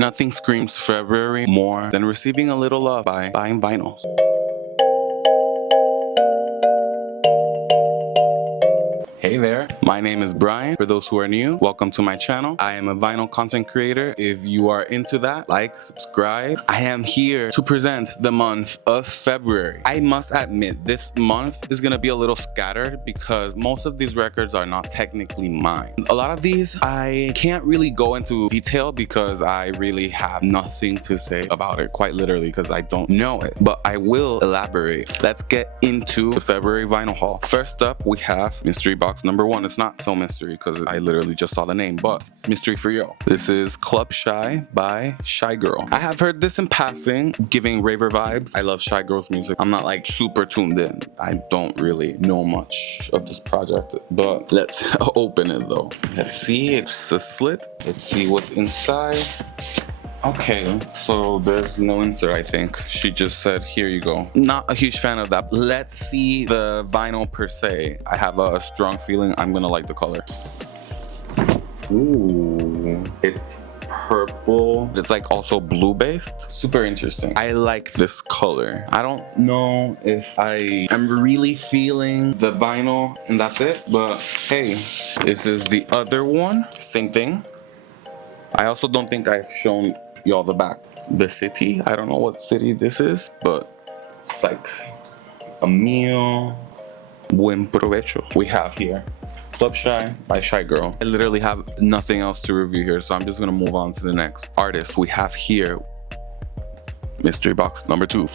Nothing screams February more than receiving a little love by buying vinyls. Hey there, my name is Bryan. For those who are new, welcome to my channel. I am a vinyl content creator. If you are into that, like, subscribe. I am here to present the month of February. I must admit, this month is gonna be a little scattered because most of these records are not technically mine. A lot of these, I can't really go into detail because I really have nothing to say about it, quite literally, because I don't know it. But I will elaborate. Let's get into the February vinyl haul. First up, we have mystery box number 1. It's not so mystery because I literally just saw the name, but it's mystery for you. This is Club Shy by Shygirl. I have heard this in passing, giving raver vibes. I love Shygirl's music. I'm not like super tuned in. I don't really know much of this project, but let's open it though. Let's see, it's a slit. Let's see what's inside. Okay, so there's no insert, I think. She just said, here you go. Not a huge fan of that. Let's see the vinyl per se. I have a strong feeling I'm gonna like the color. Ooh, it's purple. It's like also blue based. Super interesting. I like this color. I don't know if I am really feeling the vinyl and that's it, but hey, this is the other one. Same thing. I also don't think I've shown y'all the back. The city, I don't know what city this is, but it's like a meal. Buen provecho. We have here Club Shy by Shygirl. I literally have nothing else to review here, so I'm just gonna move on to the next artist. We have here mystery box number 2.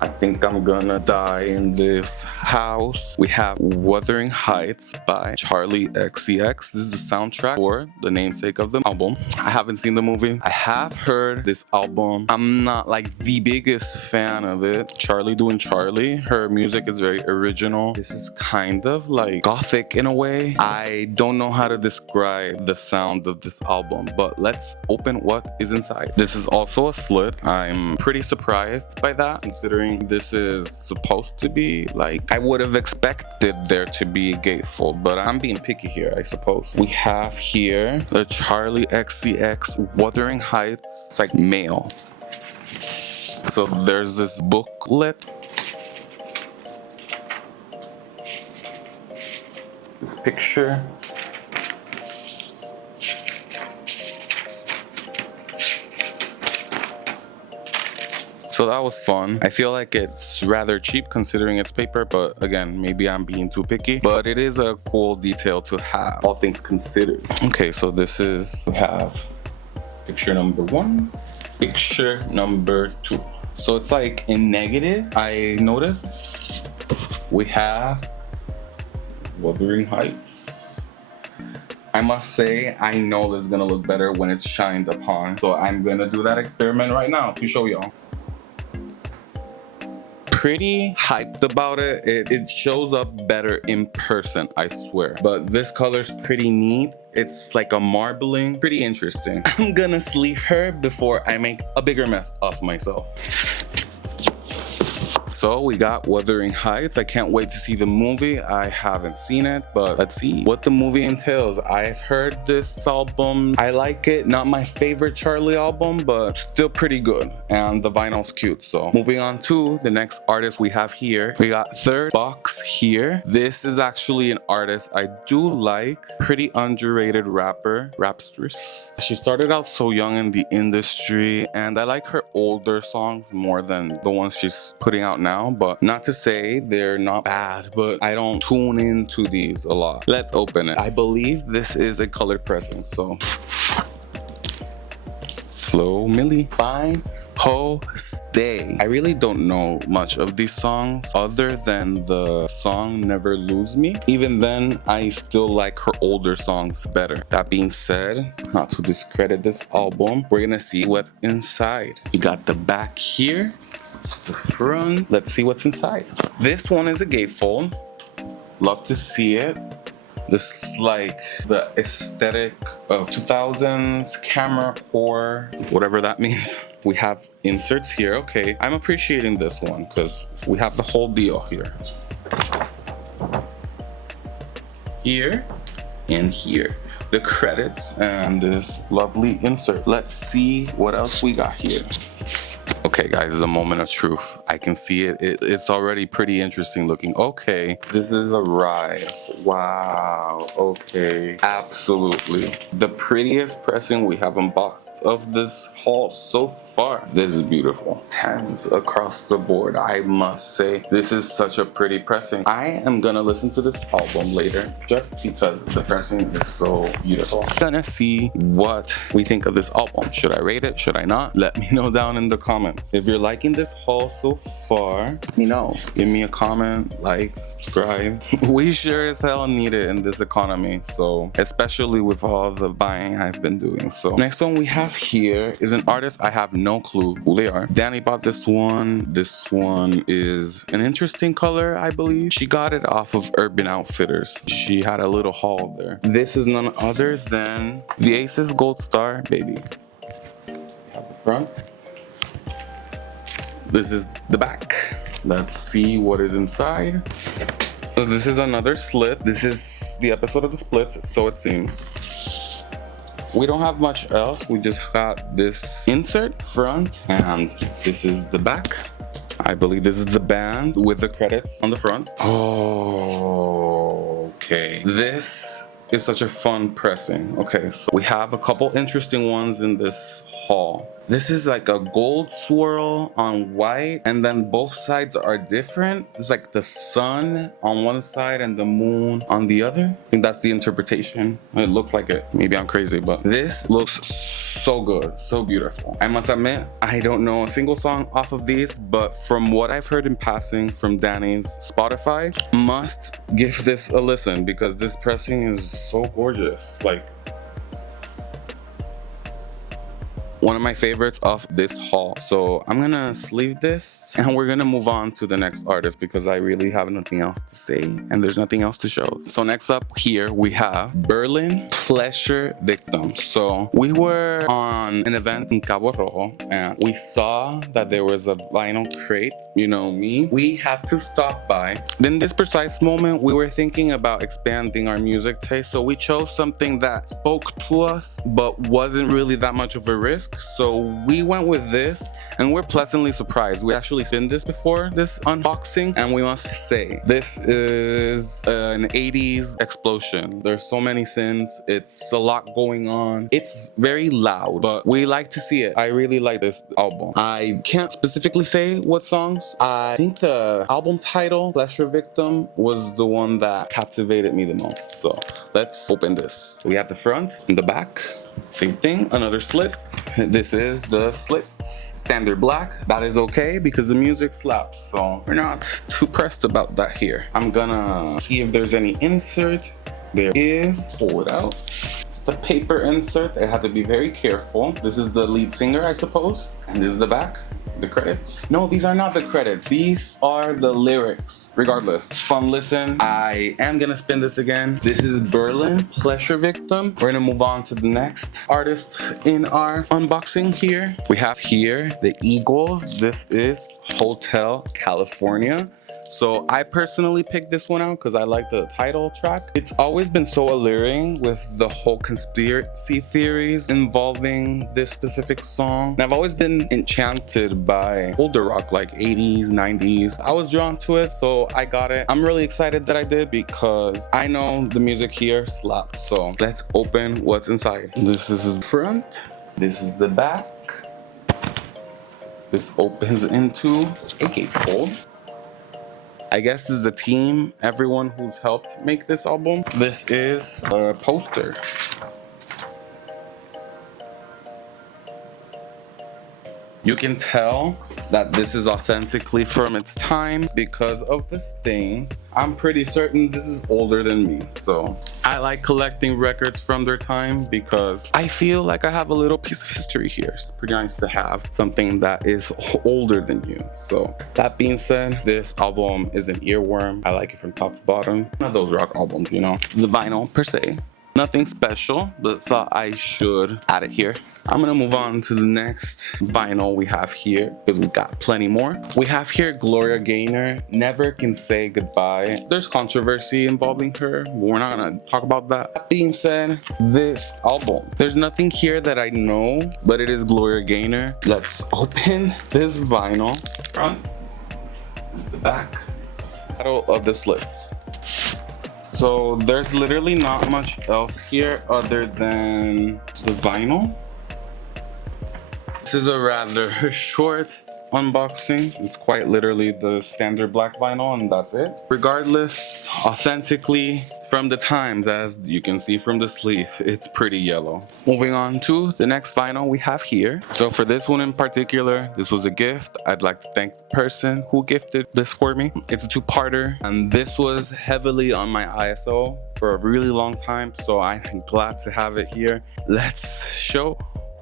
I think I'm gonna die in this house. We have Wuthering Heights by Charli XCX. This is the soundtrack for the namesake of the album. I haven't seen the movie. I have heard this album. I'm not like the biggest fan of it. Charli doing Charli. Her music is very original. This is kind of like gothic in a way. I don't know how to describe the sound of this album, but let's open what is inside. This is also a slit. I'm pretty surprised by that, considering this is supposed to be like, I would have expected there to be a gatefold, but I'm being picky here, I suppose. We have here the Charli XCX Wuthering Heights. It's like mail. So there's this booklet. This picture. So that was fun. I feel like it's rather cheap considering it's paper, but again, maybe I'm being too picky. But it is a cool detail to have, all things considered. Okay, so this is, we have picture number 1, picture number 2. So it's like in negative, I noticed. We have Wuthering Heights. I must say, I know this is gonna look better when it's shined upon. So I'm gonna do that experiment right now to show y'all. Pretty hyped about it. It shows up better in person, I swear. But this color's pretty neat. It's like a marbling, pretty interesting. I'm gonna sleeve her before I make a bigger mess of myself. So we got Wuthering Heights. I can't wait to see the movie. I haven't seen it, but let's see what the movie entails. I've heard this album. I like it. Not my favorite Charli album, but still pretty good. And the vinyl's cute. So moving on to the next artist we have here. We got Third Box here. This is actually an artist I do like. Pretty underrated rapstress. She started out so young in the industry, and I like her older songs more than the ones she's putting out now. But not to say they're not bad, but I don't tune into these a lot. Let's open it. I believe this is a colored pressing, so Flow Milli. Fine Ho Stay. I really don't know much of these songs other than the song Never Lose Me. Even then, I still like her older songs better. That being said, not to discredit this album, we're gonna see what's inside. We got the back here, the front. Let's see what's inside. This one is a gatefold. Love to see it. This is like the aesthetic of 2000s camera horror, whatever that means. We have inserts here. Okay, I'm appreciating this one because we have the whole deal here. Here in here. The credits and this lovely insert. Let's see what else we got here. Okay guys, the moment of truth. I can see it. It's already pretty interesting looking. Okay, this is a ride. Wow, okay, absolutely. The prettiest pressing we have unboxed of this haul so far. This is beautiful. 10s across the board, I must say. This is such a pretty pressing. I am gonna listen to this album later just because the pressing is so beautiful. Gonna see what we think of this album. Should I rate it? Should I not? Let me know down in the comments. If you're liking this haul so far, let me know. Give me a comment, like, subscribe. We sure as hell need it in this economy, so especially with all the buying I've been doing. So next one we have here is an artist I have no clue who they are. Danny bought this one. This one is an interesting color, I believe. She got it off of Urban Outfitters. She had a little haul there. This is none other than the Aces Gold Star Baby. We have the front. This is the back. Let's see what is inside. So this is another slit. This is the episode of the splits, so it seems. We don't have much else. We just got this insert front, and this is the back. I believe this is the band with the credits on the front. Oh, okay. This is such a fun pressing. Okay, so we have a couple interesting ones in this haul. This is like a gold swirl on white, and then both sides are different. It's like the sun on one side and the moon on the other. I think that's the interpretation. It looks like it. Maybe I'm crazy, but this looks so good, so beautiful. I must admit, I don't know a single song off of these, but from what I've heard in passing from Danny's Spotify, must give this a listen because this pressing is so gorgeous. Like, one of my favorites of this haul. So I'm gonna sleeve this and we're gonna move on to the next artist because I really have nothing else to say and there's nothing else to show. So next up here we have Berlin Pleasure Victim. So we were on an event in Cabo Rojo and we saw that there was a vinyl crate. You know me, we had to stop by. In this precise moment we were thinking about expanding our music taste, so we chose something that spoke to us but wasn't really that much of a risk. So we went with this and we're pleasantly surprised. We actually seen this before, this unboxing, and we must say this is an 80s explosion. There's so many synths, it's a lot going on. It's very loud, but we like to see it. I really like this album. I can't specifically say what songs. I think the album title, Pleasure Victim, was the one that captivated me the most. So let's open this. We have the front and the back. Same thing, another slit. This is the slit, standard black. That is okay because the music slaps, so we're not too pressed about that here. I'm gonna see if there's any insert. There is. Pull it out. It's the paper insert. I have to be very careful. This is the lead singer, I suppose, and this is the back. The credits. No, these are not the credits. These are the lyrics. Regardless, fun listen. I am gonna spin this again. This is Berlin Pleasure Victim. We're gonna move on to the next artist in our unboxing here. We have here the Eagles. This is Hotel California. So I personally picked this one out because I like the title track. It's always been so alluring with the whole conspiracy theories involving this specific song. And I've always been enchanted by older rock like 80s, 90s. I was drawn to it, so I got it. I'm really excited that I did because I know the music here slaps. So let's open what's inside. This is the front. This is the back. This opens into a gatefold. I guess this is a team, everyone who's helped make this album. This is a poster. You can tell that this is authentically from its time because of the stains. I'm pretty certain this is older than me, so I like collecting records from their time because I feel like I have a little piece of history here. It's pretty nice to have something that is older than you. So that being said, this album is an earworm. I like it from top to bottom. One of those rock albums, you know, the vinyl per se. Nothing special, but thought I should add it here. I'm gonna move on to the next vinyl we have here because we got plenty more. We have here Gloria Gaynor, Never Can Say Goodbye. There's controversy involving her, but we're not gonna talk about that. That being said, this album, there's nothing here that I know, but it is Gloria Gaynor. Let's open this vinyl. Front, this is the back. Battle of the slits. So there's literally not much else here other than the vinyl. This is a rather short unboxing. It's quite literally the standard black vinyl and that's it. Regardless, authentically from the times, as you can see from the sleeve, it's pretty yellow. Moving on to the next vinyl we have here. So for this one in particular, this was a gift. I'd like to thank the person who gifted this for me. It's a two-parter and this was heavily on my ISO for a really long time, so I'm glad to have it here. Let's show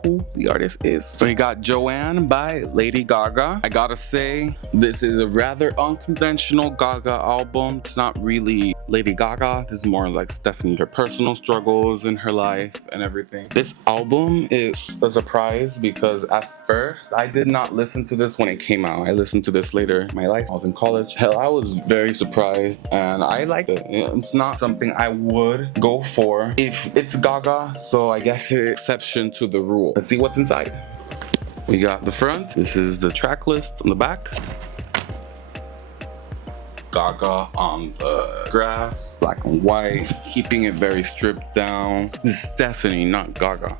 who the artist is. So we got Joanne by Lady Gaga. I gotta say, this is a rather unconventional Gaga album. It's not really Lady Gaga. This is more like Stephanie, her personal struggles in her life and everything. This album is a surprise because at first I did not listen to this when it came out. I listened to this later in my life. I was in college. Hell, I was very surprised and I liked it. It's not something I would go for if it's Gaga, so I guess it's an exception to the rule. Let's see what's inside. We got the front. This is the track list on the back. Gaga on the grass, black and white, keeping it very stripped down. This is definitely not Gaga.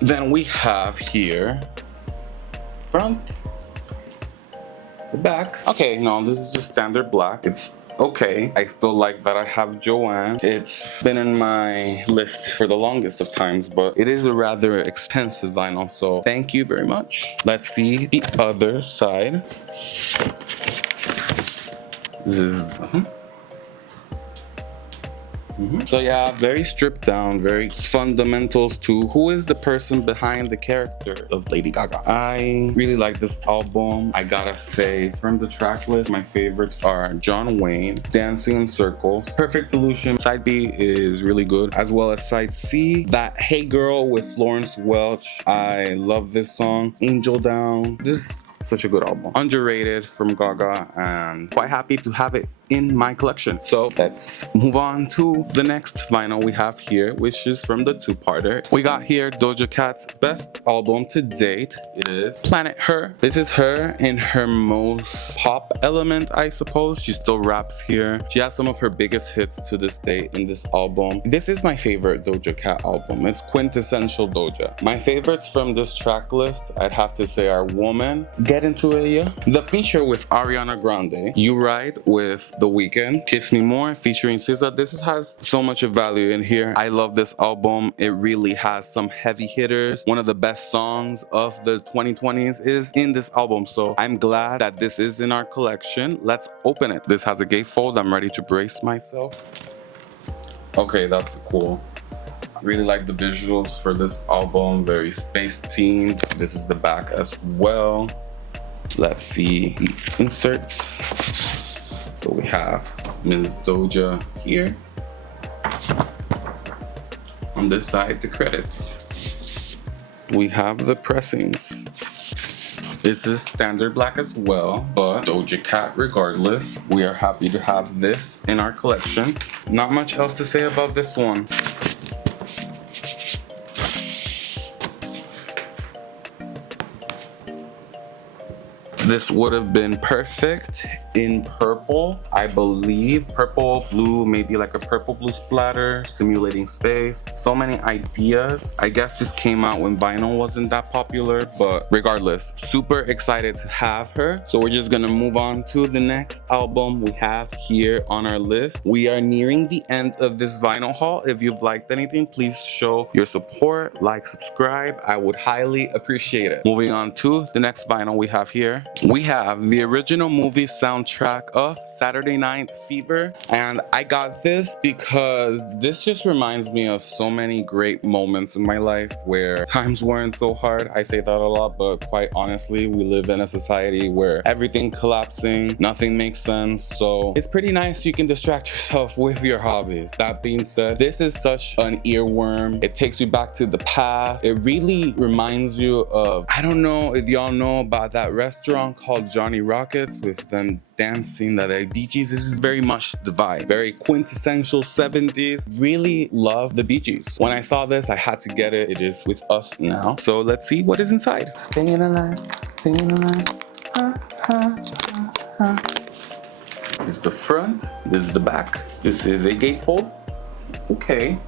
Then we have here front, the back. Okay, no, this is just standard black. It's okay. I still like that I have Joanne. It's been in my list for the longest of times, but it is a rather expensive vinyl, so thank you very much. Let's see the other side. This is So yeah, very stripped down, very fundamentals to who is the person behind the character of Lady Gaga. I really like this album. I gotta say, from the track list, my favorites are John Wayne, Dancing in Circles, Perfect Illusion. Side B is really good, as well as side C, that Hey Girl with Florence Welch. I love this song. Angel Down. This such a good album. Underrated from Gaga and quite happy to have it in my collection. So let's move on to the next vinyl we have here, which is from the two-parter. We got here Doja Cat's best album to date. It is Planet Her. This is her in her most pop element, I suppose. She still raps here. She has some of her biggest hits to this date in this album. This is my favorite Doja Cat album. It's quintessential Doja. My favorites from this track list, I'd have to say, are Woman, Get Into It, Yeah, the feature with Ariana Grande, You Ride with The Weeknd, Kiss Me More featuring SZA. This has so much of value in here. I love this album. It really has some heavy hitters. One of the best songs of the 2020s is in this album, so I'm glad that this is in our collection. Let's open it. This has a gatefold. I'm ready to brace myself. Okay, that's cool. I really like the visuals for this album. Very space themed. This is the back as well. Let's see the inserts. So we have Ms. Doja here. On this side, the credits. We have the pressings. This is standard black as well, but Doja Cat regardless. We are happy to have this in our collection. Not much else to say about this one. This would have been perfect in purple, I believe. Purple, blue, maybe like a purple blue splatter, simulating space. So many ideas. I guess this came out when vinyl wasn't that popular, but regardless, super excited to have her. So we're just gonna move on to the next album we have here on our list. We are nearing the end of this vinyl haul. If you've liked anything, please show your support, like, subscribe. I would highly appreciate it. Moving on to the next vinyl we have here. We have the original movie soundtrack soundtrack of Saturday Night Fever. And I got this because this just reminds me of so many great moments in my life where times weren't so hard. I say that a lot, but quite honestly, we live in a society where everything collapsing, nothing makes sense. So it's pretty nice you can distract yourself with your hobbies. That being said, this is such an earworm. It takes you back to the past. It really reminds you of, I don't know if y'all know about that restaurant called Johnny Rockets with them dancing, that they Bee Gees. This is very much the vibe, very quintessential 70s. Really love the Bee Gees. When I saw this, I had to get it. It is with us now. So let's see what is inside. Staying alive, staying alive. This is the front, this is the back. This is a gatefold. Okay.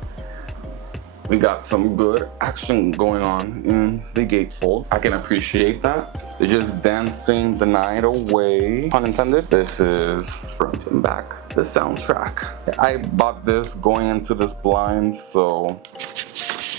We got some good action going on in the gatefold. I can appreciate that. They're just dancing the night away, pun intended. This is front and back, the soundtrack. I bought this going into this blind, so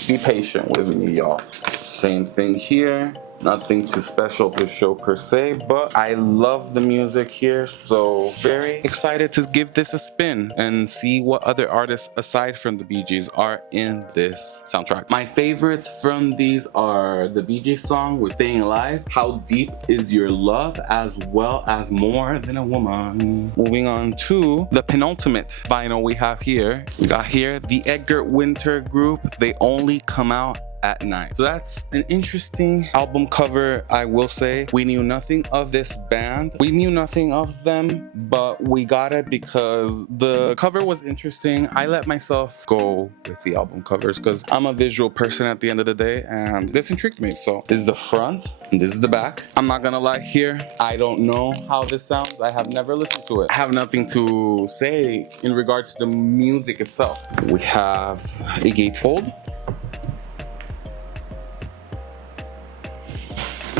be patient with me, y'all. Same thing here. Nothing too special to show per se, but I love the music here, so very excited to give this a spin and see what other artists aside from the Bee Gees are in this soundtrack. My favorites from these are the Bee Gees song with Staying Alive, How Deep Is Your Love, as well as More Than a Woman. Moving on to the penultimate vinyl we have here. We got here the Edgar Winter Group, They Only Come Out at Night. So that's an interesting album cover, I will say. We knew nothing of this band. We knew nothing of them, but we got it because the cover was interesting. I let myself go with the album covers because I'm a visual person at the end of the day, and this intrigued me. So this is the front and this is the back. I'm not gonna lie here, I don't know how this sounds. I have never listened to it. I have nothing to say in regards to the music itself. We have a gatefold.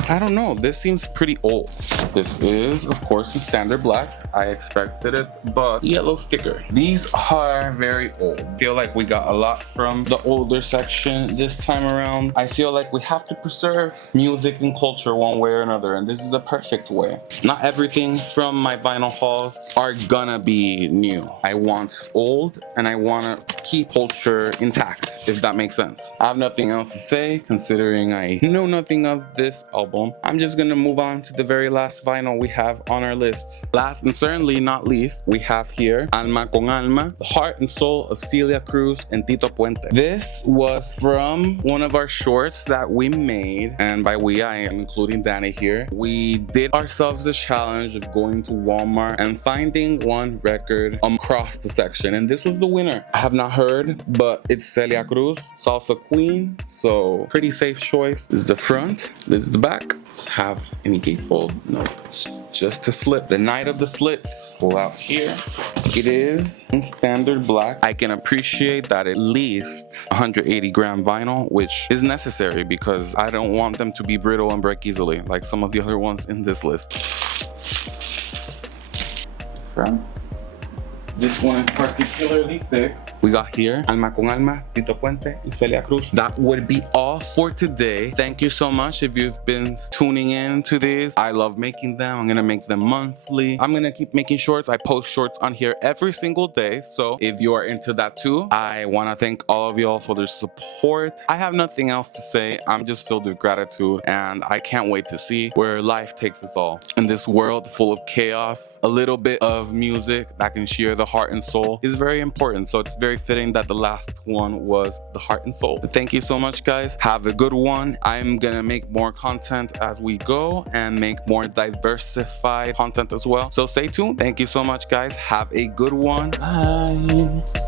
I don't know, this seems pretty old. This is, of course, the standard black. I expected it, but yellow sticker. These are very old. I feel like we got a lot from the older section this time around. I feel like we have to preserve music and culture one way or another, and this is a perfect way. Not everything from my vinyl hauls are gonna be new. I want old, and I wanna keep culture intact, if that makes sense. I have nothing else to say, considering I know nothing of this album. I'm just gonna move on to the very last vinyl we have on our list. Last and certainly not least, we have here Alma con Alma, the heart and soul of Celia, Cruz, and Tito Puente. This was from one of our shorts that we made, and by we, I am including Danny here. We did ourselves the challenge of going to Walmart and finding one record across the section, and this was the winner. I have not heard, but it's Celia Cruz, Salsa Queen, so pretty safe choice. This is the front, this is the back. Let's have any gatefold. Nope, it's just a slip. The night of the slits. Pull out here. It is in standard black. I can appreciate that at least 180 gram vinyl, which is necessary because I don't want them to be brittle and break easily like some of the other ones in this list. Front. This one is particularly thick. We got here Alma con Alma, Tito Puente, and Celia Cruz. That would be all for today. Thank you so much if you've been tuning in to these. I love making them. I'm gonna make them monthly. I'm gonna keep making shorts. I post shorts on here every single day. So if you are into that too, I wanna thank all of y'all for their support. I have nothing else to say. I'm just filled with gratitude, and I can't wait to see where life takes us all. In this world full of chaos, a little bit of music that can cheer the heart and soul is very important. So it's very fitting that the last one was the heart and soul. Thank you so much, guys. Have a good one. I'm gonna make more content as we go and make more diversified content as well. So stay tuned. Thank you so much, guys. Have a good one. Bye.